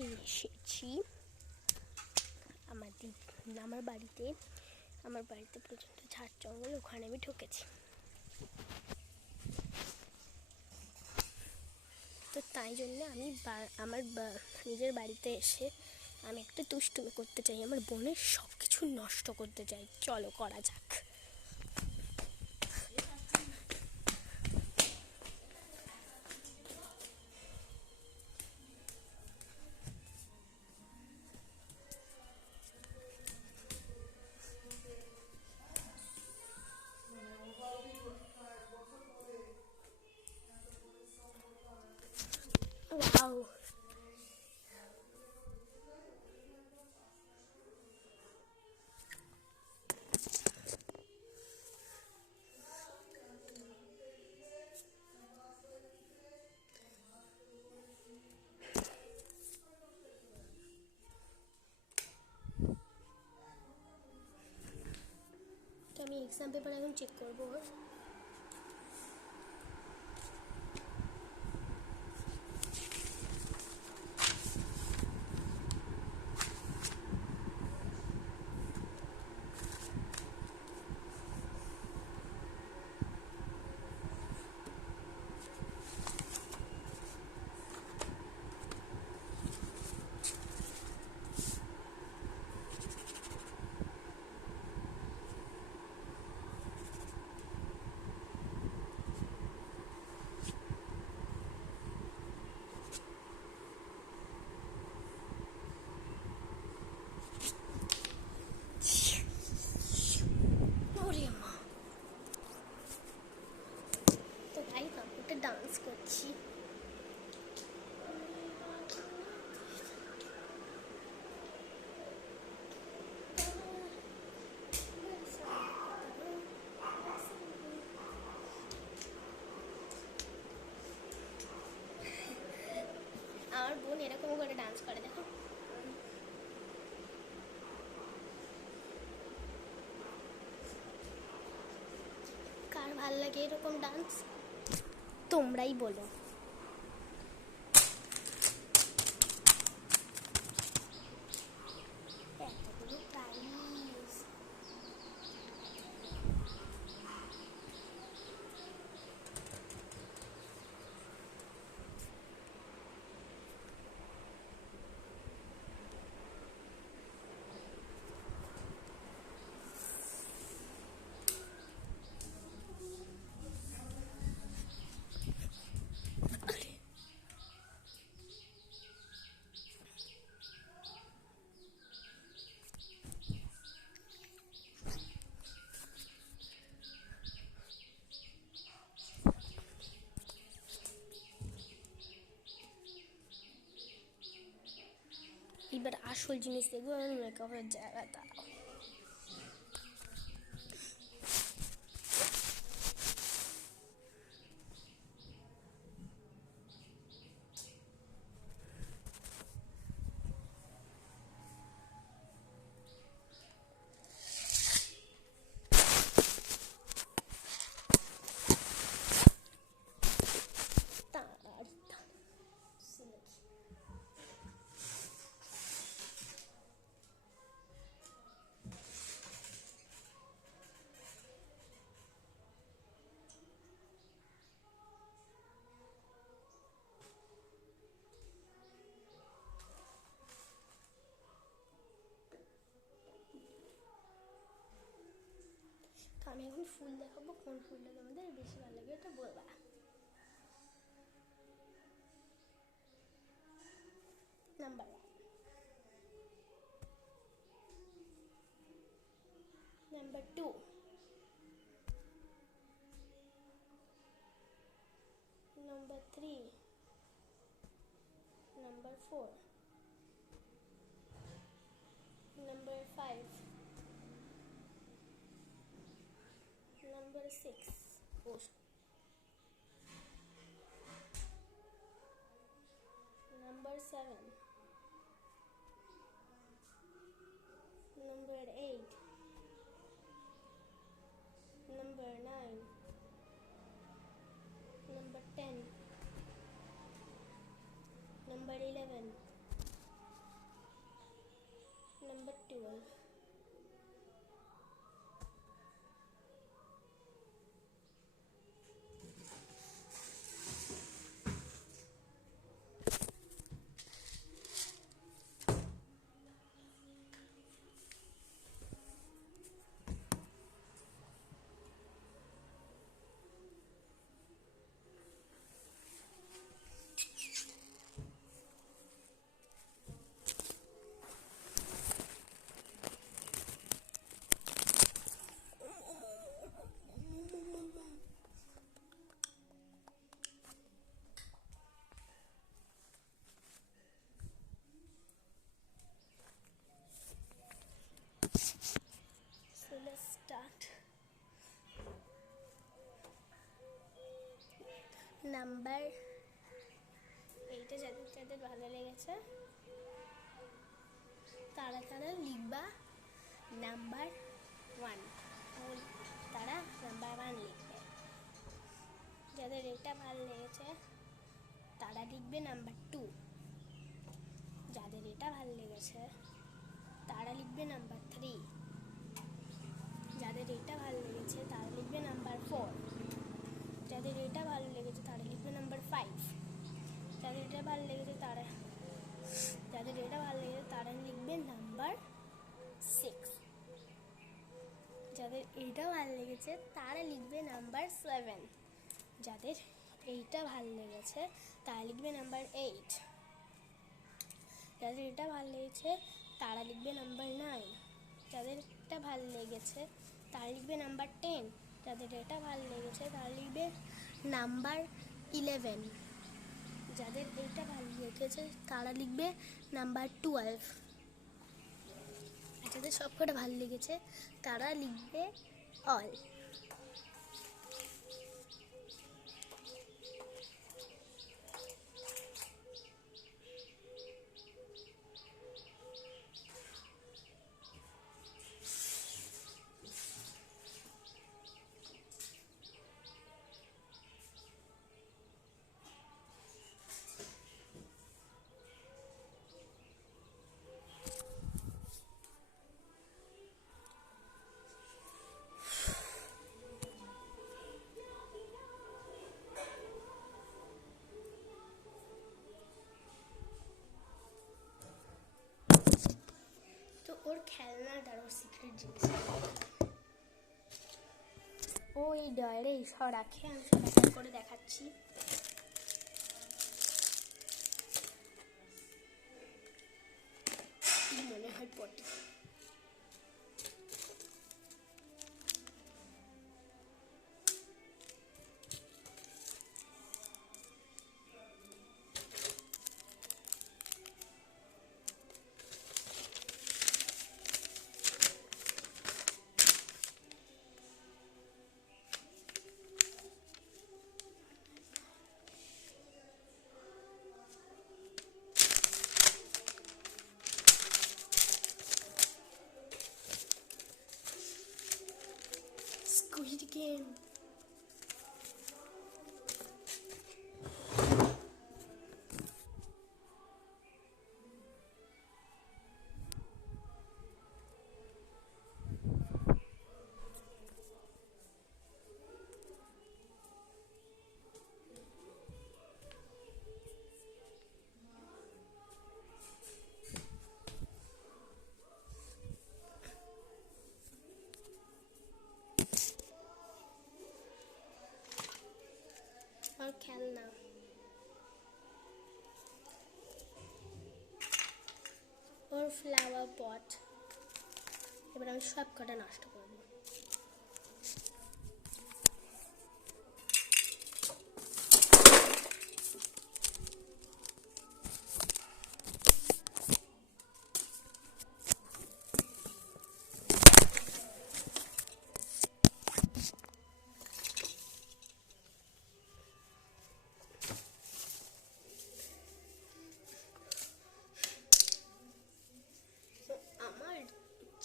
আজকে এসেছি আমার বাড়িতে। আমার বাড়িতে প্রচণ্ড ঝাড় জঙ্গল, ওখানে আমি ঢুকেছি। তো তাই জন্য আমি আমার নিজের বাড়িতে এসে আমি একটা দুষ্টুমি করতে চাই, আমার বোনের সব কিছু নষ্ট করতে চাই। চলো করা যাক। ওয়াও, তো আমি এক্সাম পেপার এখন চেক করবো। তো তাই কম্পিউটার ডান্স করছি। আমার বোন এরকম করে ডান্স করে, দেখো। কার ভাল লাগে এরকম ডান্স, তোমরাই বলো। এতগুলো প্রাইজ, এবার আসল জিনিস দেখবো, আমার মেকআপের জায়গাটা। আমি এখন ফুল দেখাবো, কোন ফুলটা তোমাদের বেশি ভালো লাগে এটা বলবা। নাম্বার 1, নাম্বার 2, নাম্বার 3, নাম্বার 4, নাম্বার 5, নাম্বার 6, নাম্বার 7, নাম্বার 8, নাম্বার 9, নাম্বার 10, নাম্বার 11, 12. So let's start. নাম্বার এইটা যাদের যাদের ভালো লেগেছে তারা তারা লিখবা নাম্বার 1, তারা নাম্বার 1 লিখবে। যাদের এটা ভালো লেগেছে তারা লিখবে নাম্বার 2। যাদের এটা ভালো লেগেছে তারা লিখবে নাম্বার 3। যাদের এটা ভালো লেগেছে তারা লিখবে নাম্বার 4। যাদের এটা ভালো লেগেছে তারা লিখবে নাম্বার 5। যাদের এটা ভালো লেগেছে তারা লিখবে নাম্বার 6। যাদের এইটা ভালো লেগেছে তারা লিখবে নাম্বার 7। যাদের এইটা ভালো লেগেছে তারা লিখবে নাম্বার 8। যাদের এটা ভালো লেগেছে তারা লিখবে নাম্বার 9। যাদের এটা ভালো লেগেছে তারা লিখবে নাম্বার 10। যাদের এটা ভালো লেগেছে তারা লিখবে নাম্বার 11। যাদের এইটা ভালো লেগেছে তারা লিখবে নাম্বার 12। আর যাদের সবকটা ভালো লেগেছে তারা লিখবে অল। ওর খেলনাটা ওর সিক্রেট জিনিস ও এই ডয়ারে সব রাখে। আমি সব এক করে দেখাচ্ছি। মনে হয় পটি। Squid Game. और खेलना और फ्लावर पॉट এবার আমি সব কটা নষ্ট করব।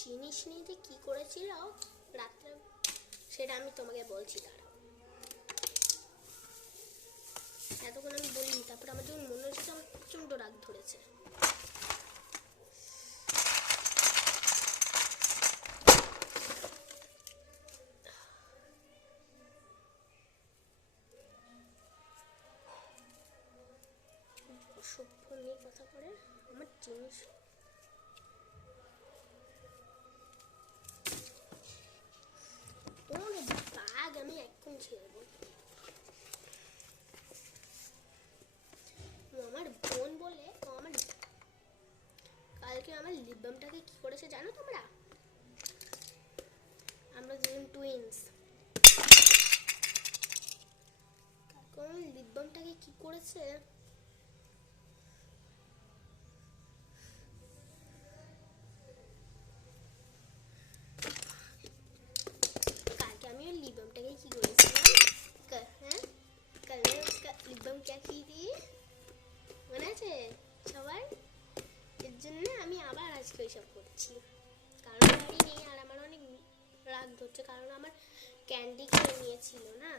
জিনিস নিয়ে যে কী করেছিল রাত্রে সেটা আমি তোমাকে বলছি। তারা এতক্ষণ আমি বলিনি। তারপর আমার যখন মনে হচ্ছে আমার প্রচণ্ড রাগ ধরেছে। সভ্য নিয়ে কথা করে আমার জিনিস ওর বাঘ আমি এখন ছেড়ে দেবো। ও আমার বোন বলে ও আমার কালকে আমার লিপ বামটাকে কি করেছে জানো তোমরা? আমরা দুজন টুইন্স। কালকে আমার লিপ বামটাকে কি করেছে लिप बाम টাকে কি করেছিলাম হ্যাঁ কালকে লিপ বাম क्या की थी মনে আছে সবার? এর জন্য আমি আবার আজকে এসব করছি কারণ বাড়ি নেই আর আমার অনেক রাগ ধরছে কারণ আমার ক্যান্ডি খেয়ে নিয়েছিল না।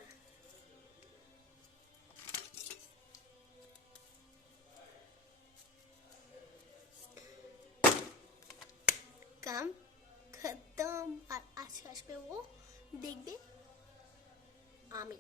काम खत्म আর আজকে আসবে ও দেখবে আমি